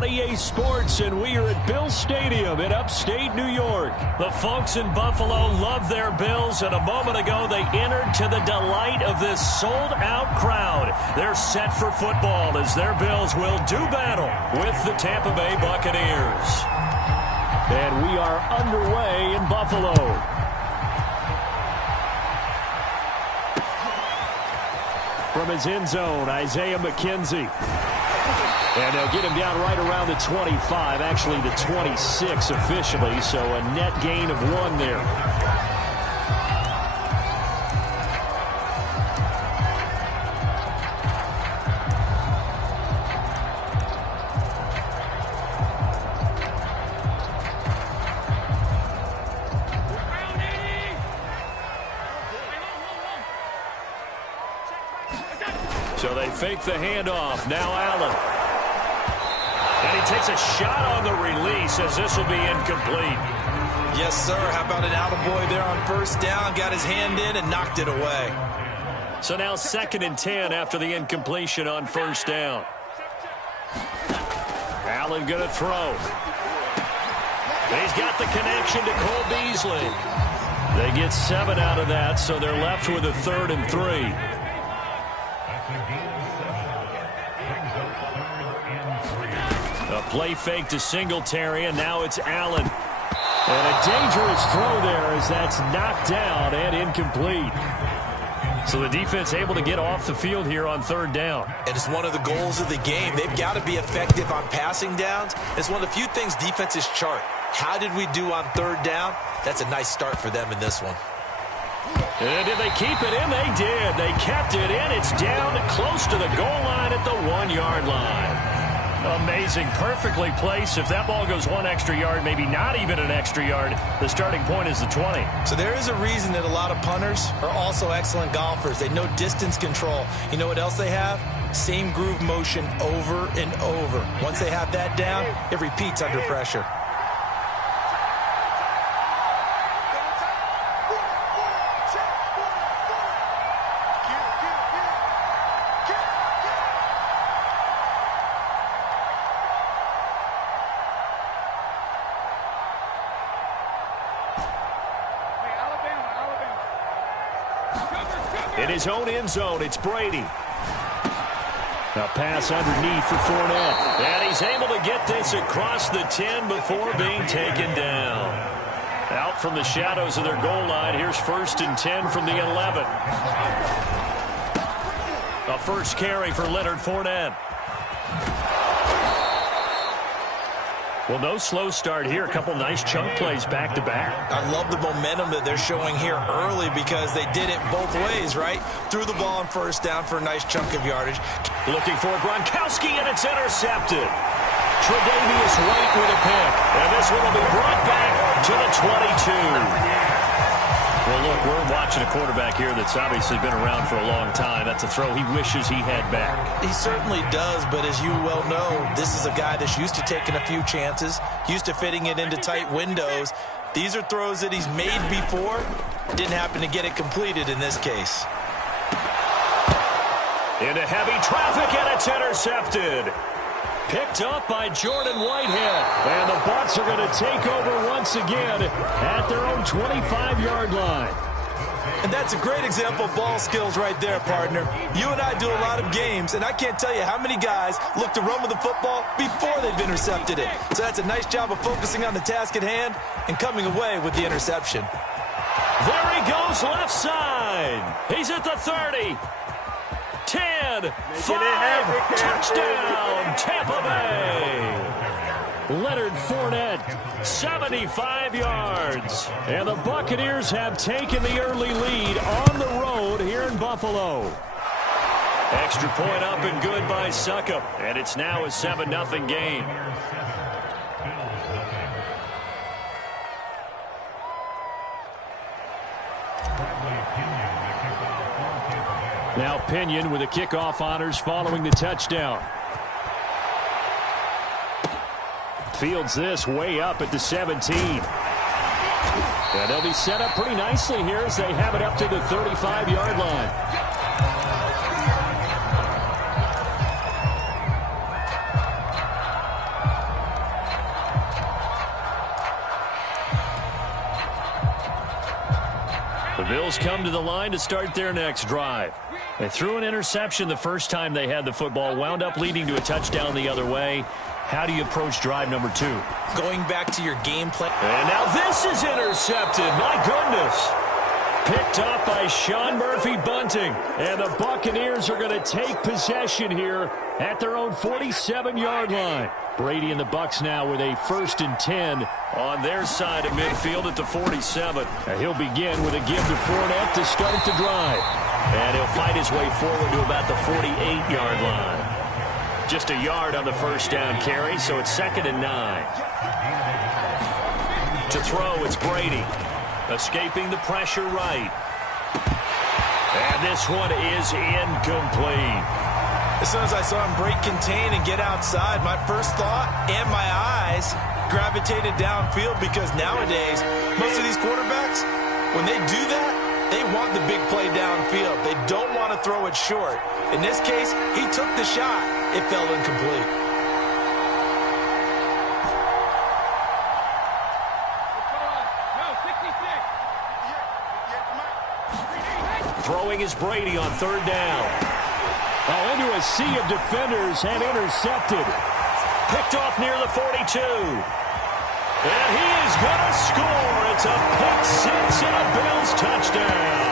on EA Sports, and we are at Bill Stadium in upstate New York. The folks in Buffalo love their Bills, and a moment ago they entered to the delight of this sold-out crowd. They're set for football as their Bills will do battle with the Tampa Bay Buccaneers. And we are underway in Buffalo. From his end zone, Isaiah McKenzie. And they'll get him down right around the 25, actually the 26 officially, so a net gain of 1 there. So they fake the handoff. Now Allen. And he takes a shot on the release as this will be incomplete. Yes, sir. How about an attaboy there on first down? Got his hand in and knocked it away. So now 2nd and 10 after the incompletion on first down. Allen going to throw. He's got the connection to Cole Beasley. They get 7 out of that, so they're left with a 3rd and 3. A play fake to Singletary, and now it's Allen. And a dangerous throw there as that's knocked down and incomplete. So the defense able to get off the field here on 3rd down. And it's one of the goals of the game. They've got to be effective on passing downs. It's one of the few things defenses chart. How did we do on 3rd down? That's a nice start for them in this one. And did they keep it in? They did. They kept it in. It's down close to the goal line at the 1-yard line. Amazing. Perfectly placed. If that ball goes 1 extra yard, maybe not even an extra yard, the starting point is the 20. So there is a reason that a lot of punters are also excellent golfers. They know distance control. You know what else they have? Same groove motion over and over. Once they have that down, it repeats under pressure. In his own end zone, it's Brady. A pass underneath for Fournette. And he's able to get this across the 10 before being taken down. Out from the shadows of their goal line, here's 1st and 10 from the 11. A first carry for Leonard Fournette. Well, no slow start here. A couple nice chunk plays back-to-back. I love the momentum that they're showing here early because they did it both ways, right? Threw the ball on first down for a nice chunk of yardage. Looking for Gronkowski, and it's intercepted. Tre'Davious White with a pick. And this one will be brought back to the 22. Well, look, we're watching a quarterback here that's obviously been around for a long time. That's a throw he wishes he had back. He certainly does, but as you well know, this is a guy that's used to taking a few chances, used to fitting it into tight windows. These are throws that he's made before. Didn't happen to get it completed in this case. Into heavy traffic, and it's intercepted. Picked up by Jordan Whitehead. And the Bucs are going to take over once again at their own 25-yard line. And that's a great example of ball skills right there, partner. You and I do a lot of games, and I can't tell you how many guys look to run with the football before they've intercepted it. So that's a nice job of focusing on the task at hand and coming away with the interception. There he goes, left side. He's at the 30. 10, 5, touchdown, Tampa Bay. Leonard Fournette, 75 yards. And the Buccaneers have taken the early lead on the road here in Buffalo. Extra point up and good by Succop. And it's now a 7-0 game. Now Pinion with the kickoff honors following the touchdown. Fields this way up at the 17. And they'll be set up pretty nicely here as they have it up to the 35-yard line. Bills come to the line to start their next drive. They threw an interception the first time they had the football, wound up leading to a touchdown the other way. How do you approach drive number 2? Going back to your game plan. And now this is intercepted. My goodness. Picked up by Sean Murphy Bunting. And the Buccaneers are going to take possession here at their own 47-yard line. Brady and the Bucs now with a 1st and 10 on their side of midfield at the 47. And he'll begin with a give to Fournette to start the drive. And he'll fight his way forward to about the 48-yard line. Just a yard on the first down carry, so it's 2nd and 9. To throw, it's Brady. Escaping the pressure right. And this one is incomplete. As soon as I saw him break contain and get outside, my first thought and my eyes gravitated downfield, because nowadays, most of these quarterbacks, when they do that, they want the big play downfield. They don't want to throw it short. In this case, he took the shot. It fell incomplete. Throwing is Brady on 3rd down. Oh, into a sea of defenders and intercepted. Picked off near the 42. And he is going to score. It's a pick six and a Bills touchdown.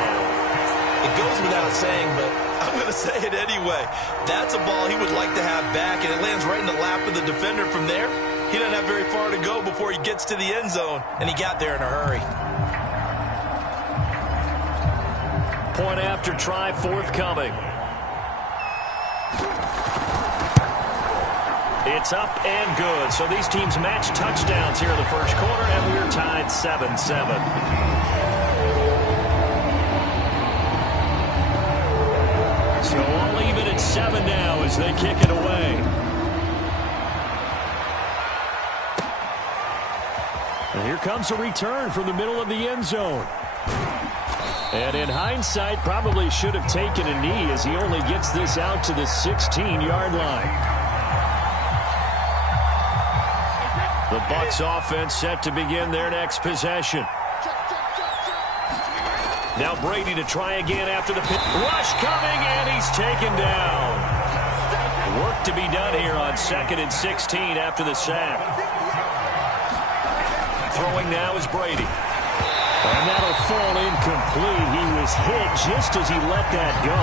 It goes without saying, but I'm going to say it anyway. That's a ball he would like to have back, and it lands right in the lap of the defender from there. He doesn't have very far to go before he gets to the end zone, and he got there in a hurry. Point after try forthcoming. It's up and good. So these teams match touchdowns here in the first quarter, and we're tied 7-7. So all even at 7 now as they kick it away. And here comes a return from the middle of the end zone. And in hindsight, probably should have taken a knee as he only gets this out to the 16-yard line. The Bucs offense set to begin their next possession. Now Brady to try again after the pit. Rush coming, and he's taken down. Work to be done here on 2nd and 16 after the sack. Throwing now is Brady. And that'll fall incomplete. He was hit just as he let that go.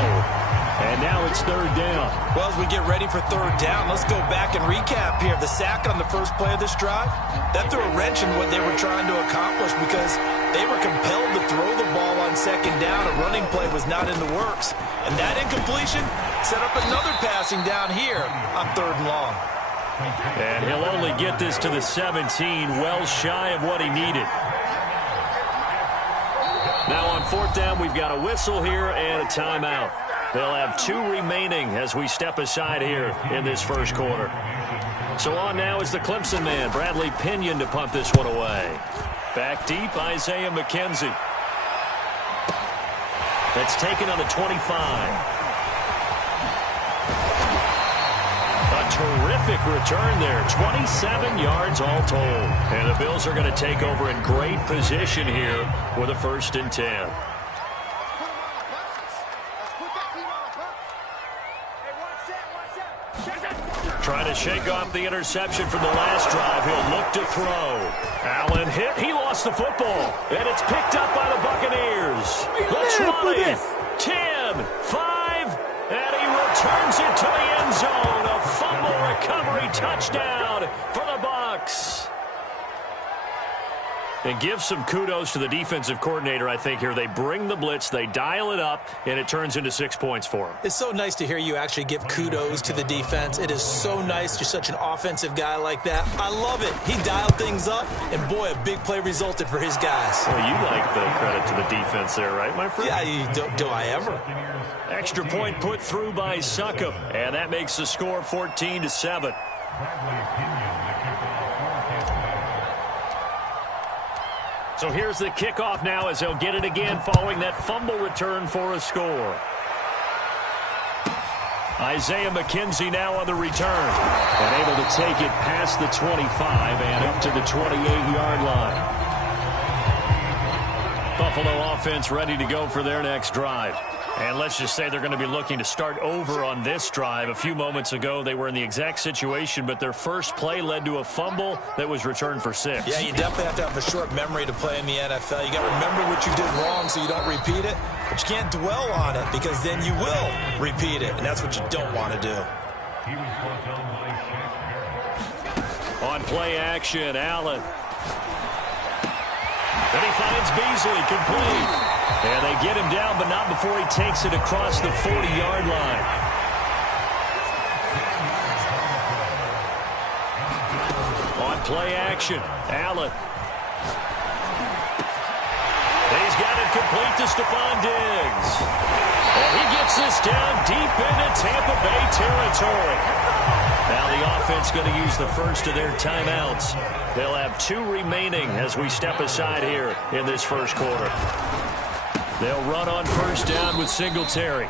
And now it's 3rd down. Well, as we get ready for 3rd down, let's go back and recap here. The sack on the first play of this drive, that threw a wrench in what they were trying to accomplish, because they were compelled to throw the ball on 2nd down. A running play was not in the works. And that incompletion set up another passing down here on 3rd and long. And he'll only get this to the 17, well shy of what he needed. Now on 4th down, we've got a whistle here and a timeout. They'll have 2 remaining as we step aside here in this first quarter. So on now is the Clemson man, Bradley Pinion, to punt this one away. Back deep, Isaiah McKenzie. That's taken on the 25. A terrific return there. 27 yards all told. And the Bills are going to take over in great position here with a 1st and 10. Trying to shake off the interception from the last drive. He'll look to throw. Allen hit. He lost the football. And it's picked up by the Buccaneers. The 20, 10, 5, and he returns it to the end zone. A fumble recovery touchdown for the Bucs. And give some kudos to the defensive coordinator, I think, here. They bring the blitz, they dial it up, and it turns into 6 points for them. It's so nice to hear you actually give kudos to the defense. It is so nice. You're such an offensive guy like that. I love it. He dialed things up, and boy, a big play resulted for his guys. Well, you like the credit to the defense there, right, my friend? Yeah, do I ever? Extra point put through by Succop, and that makes the score 14-7. So here's the kickoff now as they'll get it again following that fumble return for a score. Isaiah McKenzie now on the return and able to take it past the 25 and up to the 28-yard line. Buffalo offense ready to go for their next drive. And let's just say they're going to be looking to start over on this drive. A few moments ago, they were in the exact situation, but their first play led to a fumble that was returned for 6. Yeah, you definitely have to have a short memory to play in the NFL. You got to remember what you did wrong so you don't repeat it, but you can't dwell on it because then you will repeat it, and that's what you don't want to do. On play action, Allen. And he finds Beasley, complete. And they get him down, but not before he takes it across the 40-yard line. On play action, Allen. He's got it complete to Stephon Diggs. And he gets this down deep into Tampa Bay territory. Now the offense going to use the first of their timeouts. They'll have 2 remaining as we step aside here in this first quarter. They'll run on first down with Singletary.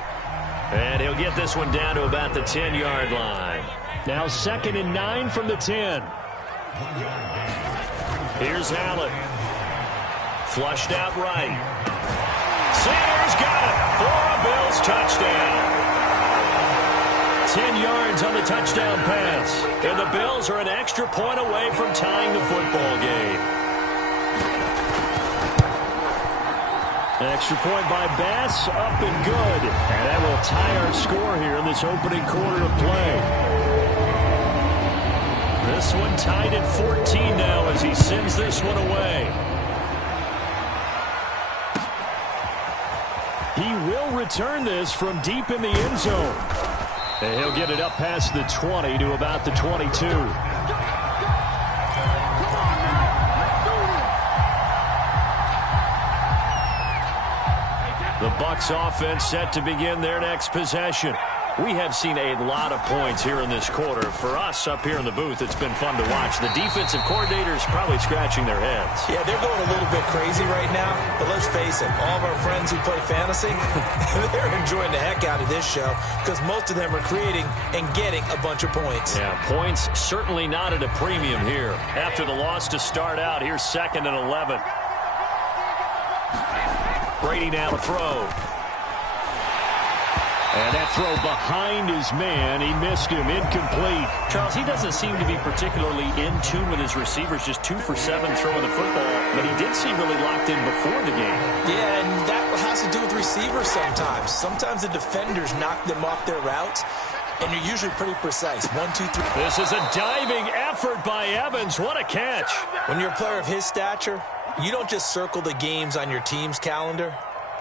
And he'll get this one down to about the 10-yard line. Now 2nd and 9 from the 10. Here's Allen. Flushed out right. Sanders got it for a Bills touchdown. 10 yards on the touchdown pass. And the Bills are an extra point away from tying the football game. An extra point by Bass, up and good. And that will tie our score here in this opening quarter of play. This one tied at 14 now as he sends this one away. He will return this from deep in the end zone. And he'll get it up past the 20 to about the 22. The Bucs offense set to begin their next possession. We have seen a lot of points here in this quarter. For us up here in the booth, it's been fun to watch. The defensive coordinators probably scratching their heads. Yeah, they're going a little bit crazy right now. But let's face it, all of our friends who play fantasy, they're enjoying the heck out of this show because most of them are creating and getting a bunch of points. Yeah, points certainly not at a premium here. After the loss to start out, here's 2nd and 11. Brady now to throw. And that throw behind his man. He missed him. Incomplete. Charles, he doesn't seem to be particularly in tune with his receivers. Just 2 for 7 throwing the football. But he did seem really locked in before the game. Yeah, and that has to do with receivers sometimes. Sometimes the defenders knock them off their routes. And you're usually pretty precise. 1, 2, 3. This is a diving effort by Evans. What a catch. When you're a player of his stature, you don't just circle the games on your team's calendar.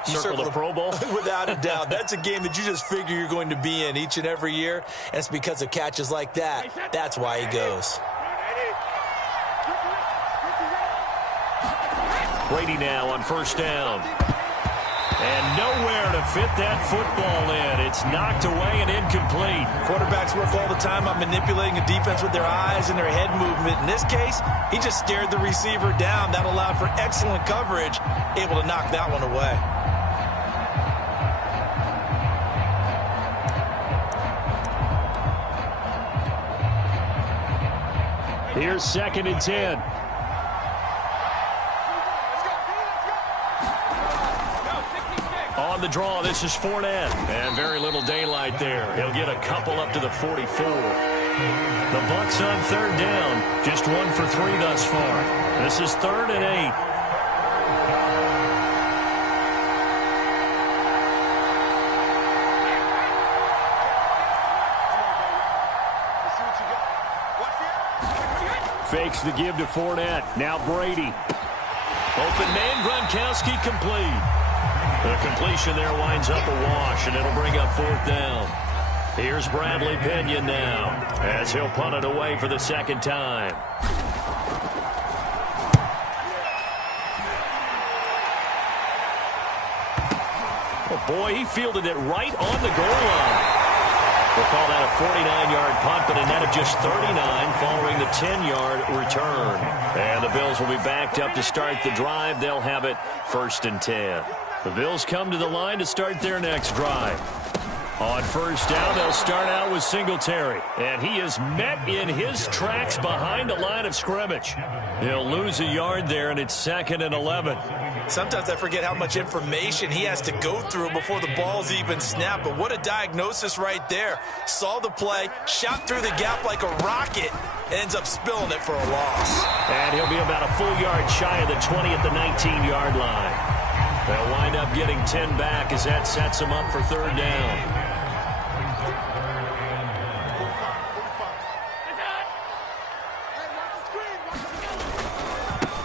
You circle the Pro Bowl? Without a doubt. That's a game that you just figure you're going to be in each and every year. And it's because of catches like that. That's why he goes. Brady now on first down. And nowhere to fit that football in. It's knocked away and incomplete. Quarterbacks work all the time on manipulating a defense with their eyes and their head movement. In this case, he just stared the receiver down. That allowed for excellent coverage, able to knock that one away. Here's 2nd and 10. On the draw, this is Fournette. And very little daylight there. He'll get a couple up to the 44. The Bucs on 3rd down. Just 1 for 3 thus far. This is 3rd and 8. Fakes the give to Fournette. Now Brady. Open man, Gronkowski complete. The completion there winds up a wash, and it'll bring up 4th down. Here's Bradley Pinion now, as he'll punt it away for the 2nd time. Oh boy, he fielded it right on the goal line. We'll call that a 49-yard punt, but a net of just 39 following the 10-yard return. And the Bills will be backed up to start the drive. They'll have it 1st and 10. The Bills come to the line to start their next drive. On first down, they'll start out with Singletary. And he is met in his tracks behind the line of scrimmage. He'll lose a yard there, and it's 2nd and 11. Sometimes I forget how much information he has to go through before the ball's even snapped. But what a diagnosis right there. Saw the play, shot through the gap like a rocket, ends up spilling it for a loss. And he'll be about a full yard shy of the 20 at the 19-yard line. They'll wind up getting 10 back as that sets them up for 3rd down.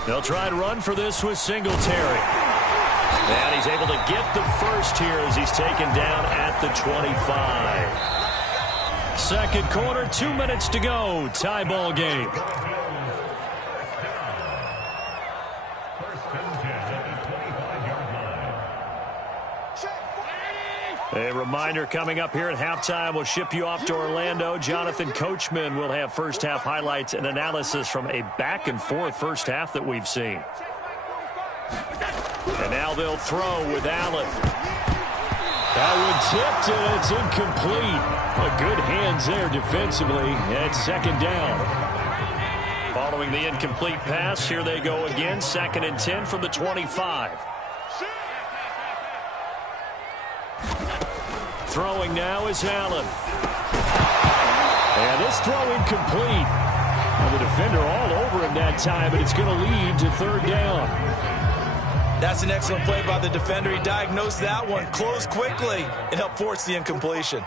They'll try and run for this with Singletary. And he's able to get the first here as he's taken down at the 25. 2nd quarter, 2 minutes to go. Tie ball game. A reminder coming up here at halftime. We'll ship you off to Orlando. Jonathan Coachman will have first half highlights and analysis from a back-and-forth first half that we've seen. And now they'll throw with Allen. That one tipped, and it's incomplete. Good hands there defensively at 2nd down. Following the incomplete pass, here they go again. 2nd and 10 from the 25. Throwing now is Allen. And this throw incomplete. Well, the defender all over him that time, but it's going to lead to 3rd down. That's an excellent play by the defender. He diagnosed that one, closed quickly, and helped force the incompletion.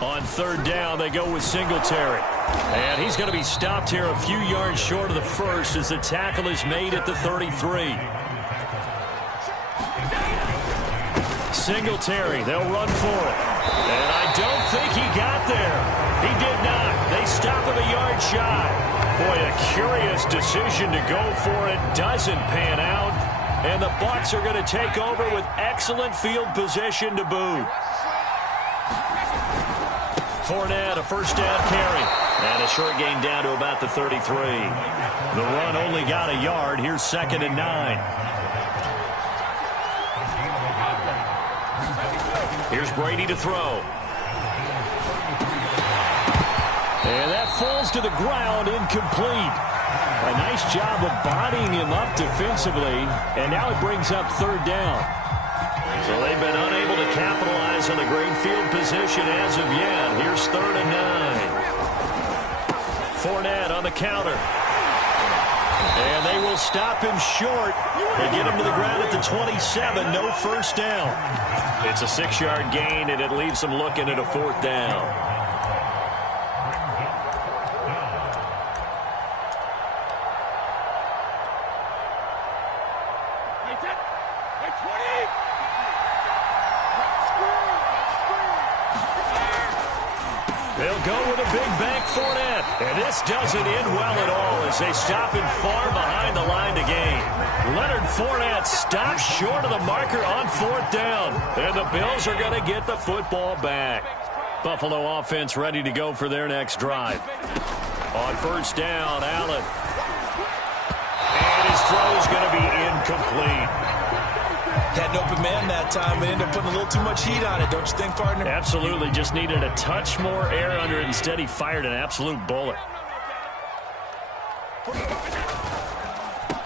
On 3rd down, they go with Singletary. And he's going to be stopped here a few yards short of the first as the tackle is made at the 33. Singletary, they'll run for it. And I don't think he got there. He did not. They stop him a yard shy. Boy, a curious decision to go for it. Doesn't pan out. And the Bucs are going to take over with excellent field position to boot. Fournette, a first down carry. And a short gain down to about the 33. The run only got a yard. Here's 2nd and 9. Here's Brady to throw. And that falls to the ground, incomplete. A nice job of bodying him up defensively, and now it brings up 3rd down. So they've been unable to capitalize on the great field position as of yet. Here's 3rd and 9. Fournette on the counter. And they will stop him short. They get him to the ground at the 27. No first down. It's a 6-yard gain, and it leaves them looking at a 4th down. They'll go with a big bank Fournette. And this doesn't end well at all as they stop him far behind the line to gain. Leonard Fournette stops short of the marker on 4th down. And the Bills are going to get the football back. Buffalo offense ready to go for their next drive. On first down, Allen. And his throw is going to be incomplete. Had an open man that time, but ended up putting a little too much heat on it, don't you think, partner? Absolutely. Just needed a touch more air under it. Instead, he fired an absolute bullet.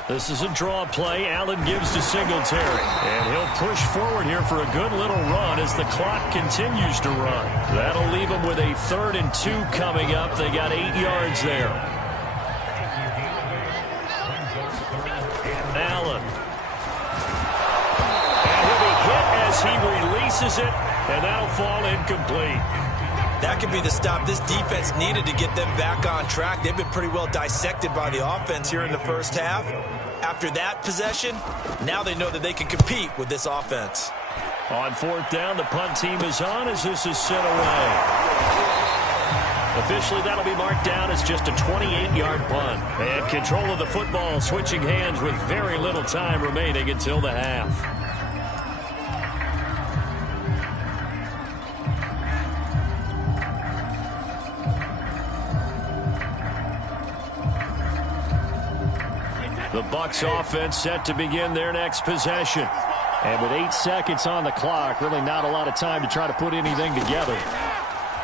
This is a draw play. Allen gives to Singletary. And he'll push forward here for a good little run as the clock continues to run. That'll leave him with a 3rd and 2 coming up. They got 8 yards there. Allen. He releases it, and that'll fall incomplete. That could be the stop this defense needed to get them back on track. They've been pretty well dissected by the offense here in the first half. After that possession, now they know that they can compete with this offense. On 4th down, the punt team is on as this is sent away. Officially, that'll be marked down as just a 28-yard punt. And control of the football switching hands with very little time remaining until the half. The Bucs offense set to begin their next possession. And with 8 seconds on the clock, really not a lot of time to try to put anything together.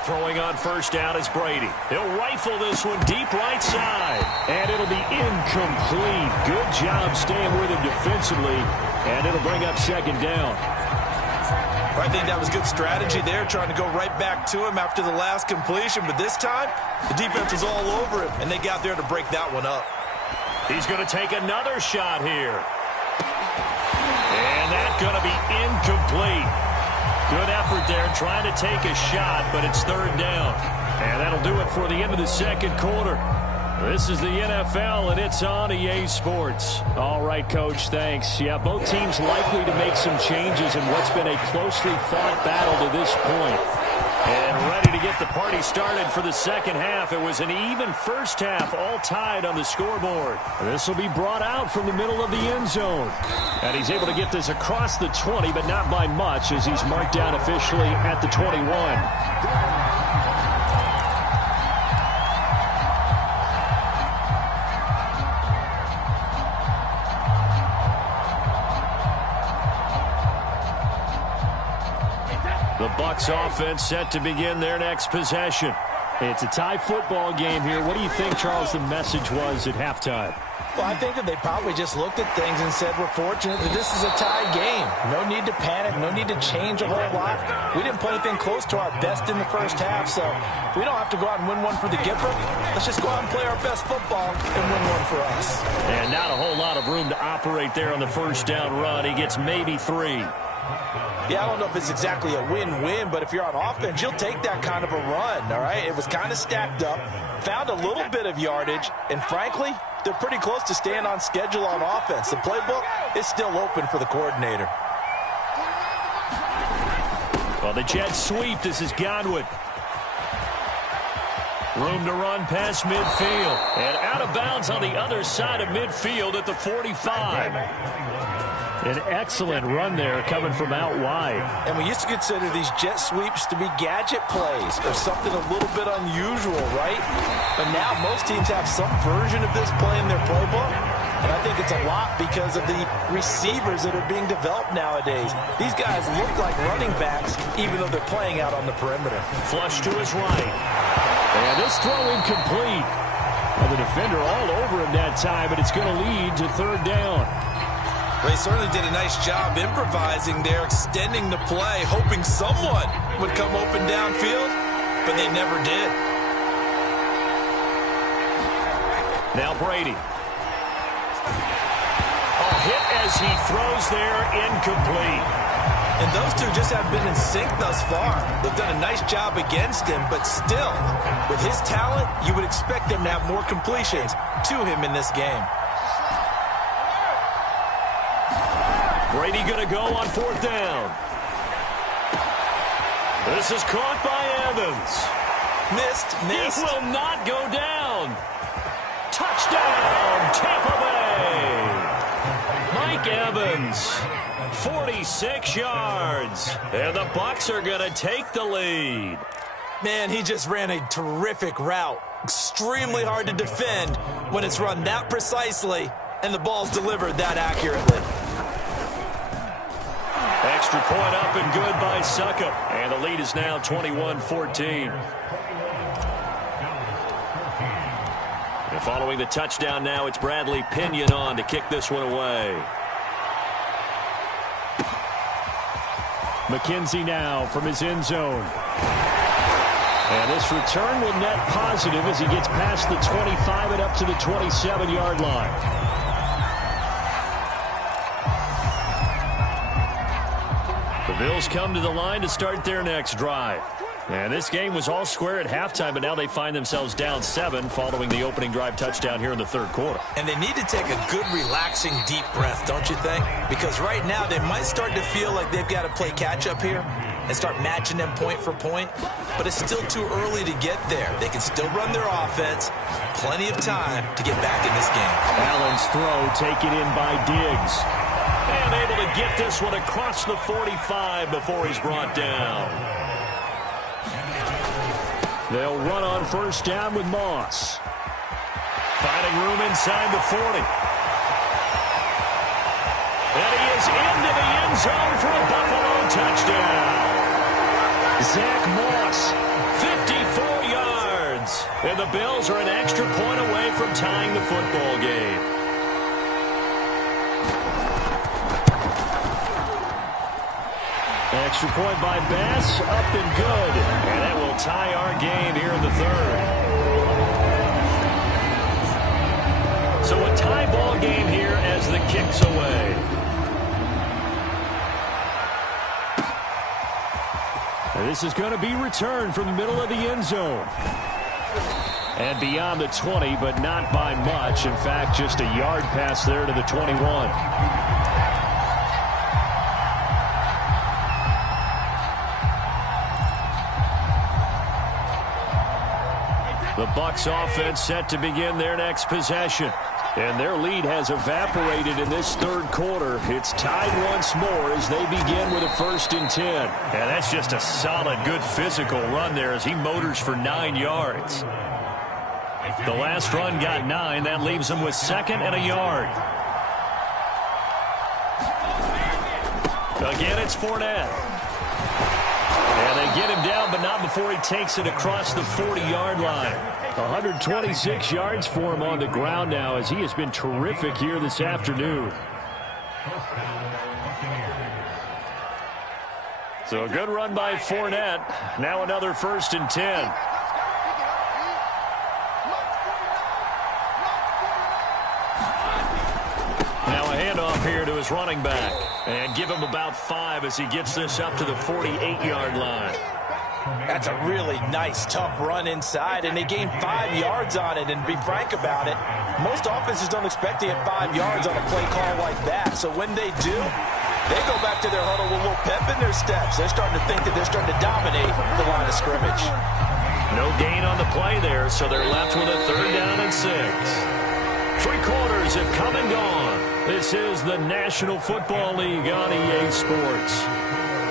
Throwing on first down is Brady. He'll rifle this one deep right side. And it'll be incomplete. Good job staying with him defensively. And it'll bring up second down. I think that was good strategy there, trying to go right back to him after the last completion. But this time, the defense was all over him, and they got there to break that one up. He's going to take another shot here. And that's going to be incomplete. Good effort there trying to take a shot, but it's third down. And that'll do it for the end of the second quarter. This is the NFL, and it's on EA Sports. All right, Coach, thanks. Yeah, both teams likely to make some changes in what's been a closely fought battle to this point. And ready to get the party started for the second half. It was an even first half, all tied on the scoreboard. This will be brought out from the middle of the end zone. And he's able to get this across the 20, but not by much, as he's marked down officially at the 21. The Bucs offense set to begin their next possession. It's a tie football game here. What do you think, Charles, the message was at halftime? Well, I think that they probably just looked at things and said, we're fortunate that this is a tie game. No need to panic, no need to change a whole lot. We didn't play anything close to our best in the first half, so we don't have to go out and win one for the Gipper. Let's just go out and play our best football and win one for us. And not a whole lot of room to operate there on the first down run. He gets maybe 3. Yeah, I don't know if it's exactly a win-win, but if you're on offense, you'll take that kind of a run, all right? It was kind of stacked up, found a little bit of yardage, and frankly, they're pretty close to staying on schedule on offense. The playbook is still open for the coordinator. Well, the Jets sweep. This is Godwin. Room to run past midfield. And out of bounds on the other side of midfield at the 45. An excellent run there coming from out wide. And we used to consider these jet sweeps to be gadget plays or something a little bit unusual, right? But now most teams have some version of this play in their playbook. And I think it's a lot because of the receivers that are being developed nowadays. These guys look like running backs even though they're playing out on the perimeter. Flush to his right. And this throw incomplete. Well, the defender all over him that time, but it's going to lead to third down. Well, he certainly did a nice job improvising there, extending the play, hoping someone would come open downfield, but they never did. Now Brady. A hit as he throws there, incomplete. And those two just haven't been in sync thus far. They've done a nice job against him, but still, with his talent, you would expect them to have more completions to him in this game. Brady going to go on fourth down. This is caught by Evans. Missed. It will not go down. Touchdown, Tampa Bay. Mike Evans, 46 yards. And the Bucs are going to take the lead. Man, he just ran a terrific route. Extremely hard to defend when it's run that precisely and the ball's delivered that accurately. Extra point up and good by Suckup. And the lead is now 21-14. And following the touchdown now, it's Bradley Pinion on to kick this one away. McKenzie now from his end zone. And this return will net positive as he gets past the 25 and up to the 27-yard line. The Bills come to the line to start their next drive. And this game was all square at halftime, but now they find themselves down 7 following the opening drive touchdown here in the third quarter. And they need to take a good, relaxing, deep breath, don't you think? Because right now they might start to feel like they've got to play catch-up here and start matching them point for point. But it's still too early to get there. They can still run their offense. Plenty of time to get back in this game. Allen's throw taken in by Diggs. And able to get this one across the 45 before he's brought down. They'll run on first down with Moss. Finding room inside the 40. And he is is into the end zone for a Buffalo touchdown. Zach Moss, 54 yards. And the Bills are an extra point away from tying the football game. Extra point by Bass, up and good. And that will tie our game here in the third. So a tie ball game here as the kick's away. And this is going to be returned from the middle of the end zone. And beyond the 20, but not by much. In fact, just a yard pass there to the 21. The Bucs offense set to begin their next possession. And their lead has evaporated in this third quarter. It's tied once more as they begin with a 1st and 10. And that's just a solid, good physical run there as he motors for 9 yards. The last run got 9. That leaves him with 2nd and a yard. Again, it's Fournette. And they get him down, but not before he takes it across the 40-yard line. 126 yards for him on the ground now as he has been terrific here this afternoon. So a good run by Fournette. Now another 1st and 10. Now a handoff here to his running back. And give him about 5 as he gets this up to the 48-yard line. That's a really nice, tough run inside, and they gained 5 yards on it. And to be frank about it, most offenses don't expect to get 5 yards on a play call like that. So when they do, they go back to their huddle with a little pep in their steps. They're starting to think that they're starting to dominate the line of scrimmage. No gain on the play there, so they're left with a 3rd down and 6. 3 quarters have come and gone. This is the National Football League on EA Sports.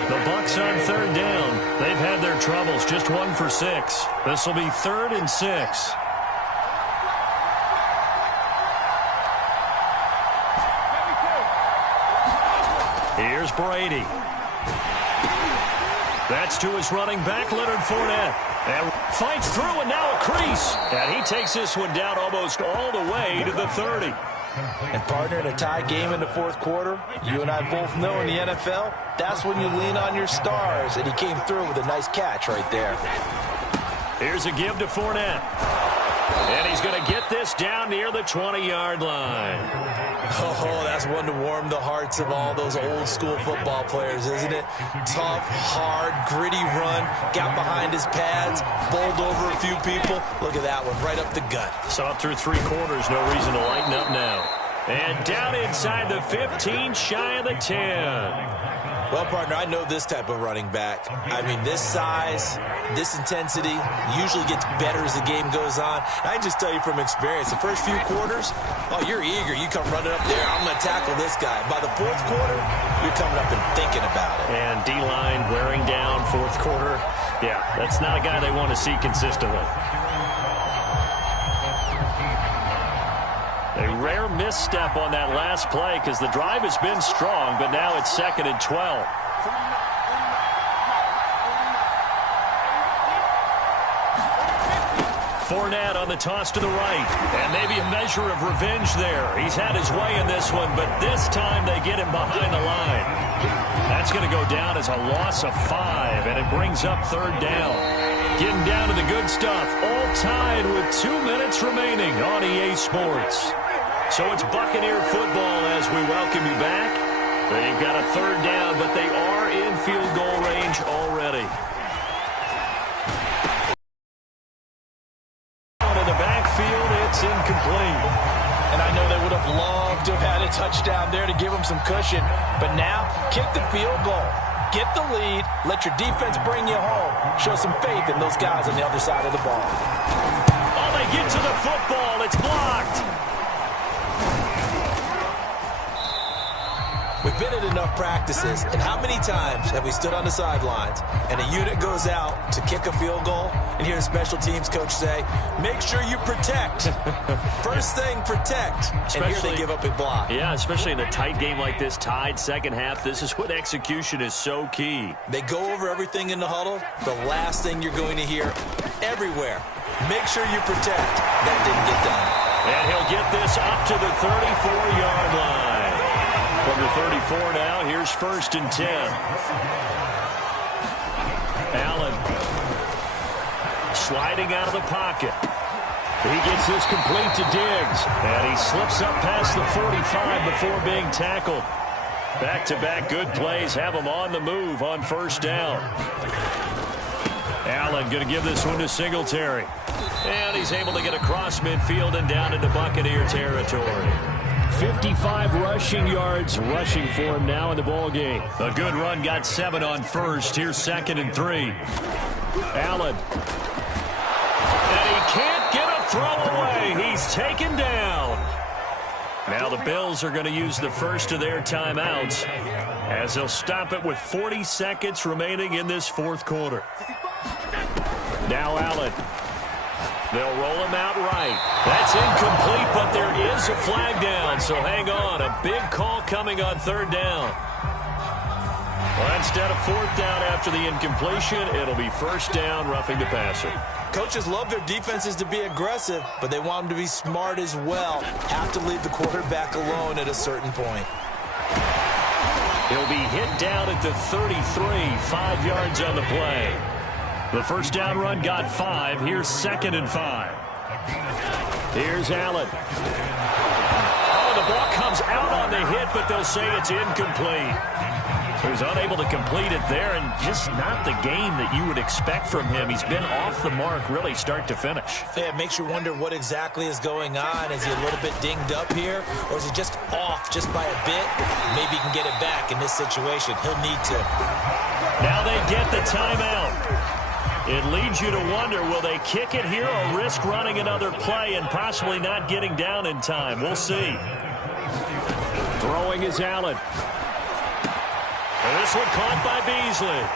The Bucs on 3rd down. They've had their troubles, just 1 for 6. This will be 3rd and 6. Here's Brady. That's to his running back, Leonard Fournette. And fights through, and now a crease. And he takes this one down almost all the way to the 30. And partner, in a tie game in the 4th quarter, you and I both know in the NFL, that's when you lean on your stars. And he came through with a nice catch right there. Here's a give to Fournette. And he's going to get this down near the 20-yard line. Oh, that's one to warm the hearts of all those old-school football players, isn't it? Tough, hard, gritty run, got behind his pads, bowled over a few people. Look at that one, right up the gut. So up through 3 quarters, no reason to lighten up now. And down inside the 15, shy of the 10. Well, partner, I know this type of running back. I mean, this size, this intensity usually gets better as the game goes on. I can just tell you from experience, the first few quarters, oh, you're eager. You come running up there, I'm going to tackle this guy. By the 4th quarter, you're coming up and thinking about it. And D-line wearing down 4th quarter. Yeah, that's not a guy they want to see consistently. A rare misstep on that last play because the drive has been strong, but now it's 2nd and 12. Fournette on the toss to the right, and maybe a measure of revenge there. He's had his way in this one, but this time they get him behind the line. That's going to go down as a loss of 5, and it brings up 3rd down. Getting down to the good stuff, all tied with 2 minutes remaining on EA Sports. So it's Buccaneer football as we welcome you back. They've got a 3rd down, but they are in field goal range already. In the backfield, it's incomplete. And I know they would have loved to have had a touchdown there to give them some cushion. But now, kick the field goal. Get the lead. Let your defense bring you home. Show some faith in those guys on the other side of the ball. Oh, they get to the football. It's blocked. We We've been at enough practices, and how many times have we stood on the sidelines and a unit goes out to kick a field goal and hear the special teams coach say, make sure you protect. First thing, protect. And here they give up a block. Yeah, especially in a tight game like this, tied second half, this is when execution is so key. They go over everything in the huddle. The last thing you're going to hear everywhere, make sure you protect. That didn't get done. And he'll get this up to the 34-yard line. From the 34 now, here's 1st and 10. Allen sliding out of the pocket. He gets this complete to Diggs. And he slips up past the 45 before being tackled. Back-to-back good plays have him on the move on 1st down. Allen going to give this one to Singletary. And he's able to get across midfield and down into Buccaneer territory. 55 rushing yards rushing for him now in the ball game. A good run, got 7 on 1st. Here's 2nd and 3. Allen. And he can't get a throw away. He's taken down. Now the Bills are going to use the first of their timeouts as they'll stop it with 40 seconds remaining in this 4th quarter. Now Allen. They'll roll him out right. That's incomplete, but there is a flag down, so hang on. A big call coming on 3rd down. Well, instead of 4th down after the incompletion, it'll be 1st down, roughing the passer. Coaches love their defenses to be aggressive, but they want them to be smart as well. Have to leave the quarterback alone at a certain point. He'll be hit down at the 33, 5 yards on the play. The 1st down run got 5. Here's 2nd and 5. Here's Allen. Oh, the ball comes out on the hit, but they'll say it's incomplete. So he's unable to complete it there, and just not the game that you would expect from him. He's been off the mark really start to finish. Yeah, it makes you wonder what exactly is going on. Is he a little bit dinged up here, or is he just off just by a bit? Maybe he can get it back in this situation. He'll need to. Now they get the timeout. It leads you to wonder, will they kick it here or risk running another play and possibly not getting down in time? We'll see. Throwing is Allen. And this one caught by Beasley.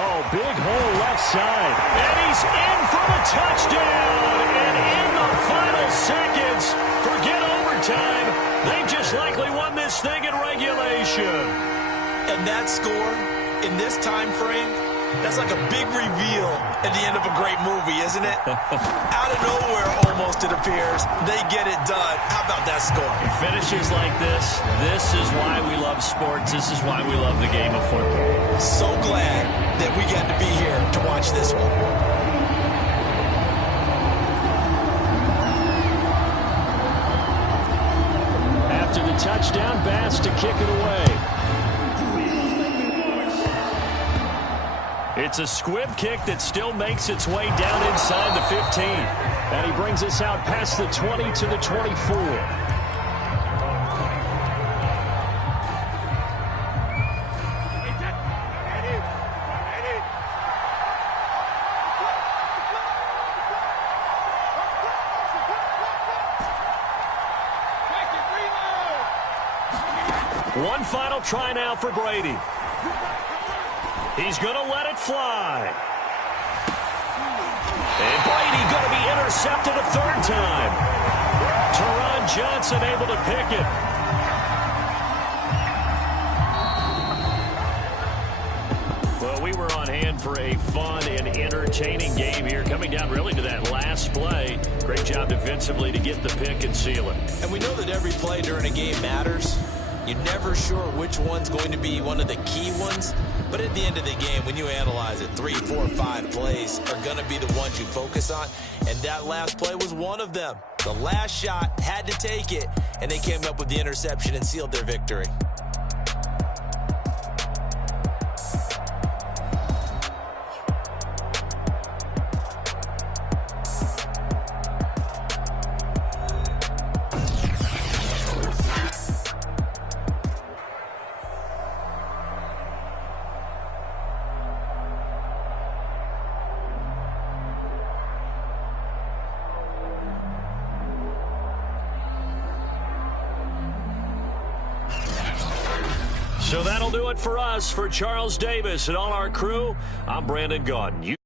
Oh, big hole left side. And he's in for the touchdown. And in the final seconds, forget overtime. They just likely won this thing in regulation. And that score in this time frame, that's like a big reveal at the end of a great movie, isn't it? Out of nowhere, almost, it appears. They get it done. How about that score? Finishes like this is why we love sports. This is why we love the game of football. So glad that we got to be here to watch this one. After the touchdown, Bass to kick it away. It's a squib kick that still makes its way down inside the 15. And he brings us out past the 20 to the 24. One final try now for Brady. He's going to let it fly. And Brady going to be intercepted a 3rd time. Teron Johnson able to pick it. Well, we were on hand for a fun and entertaining game here, coming down really to that last play. Great job defensively to get the pick and seal it. And we know that every play during a game matters. You're never sure which one's going to be one of the key ones. But at the end of the game, when you analyze it, 3, 4, 5 plays are going to be the ones you focus on. And that last play was one of them. The last shot had to take it, and they came up with the interception and sealed their victory. So that'll do it for us. For Charles Davis and all our crew, I'm Brandon Gaudin.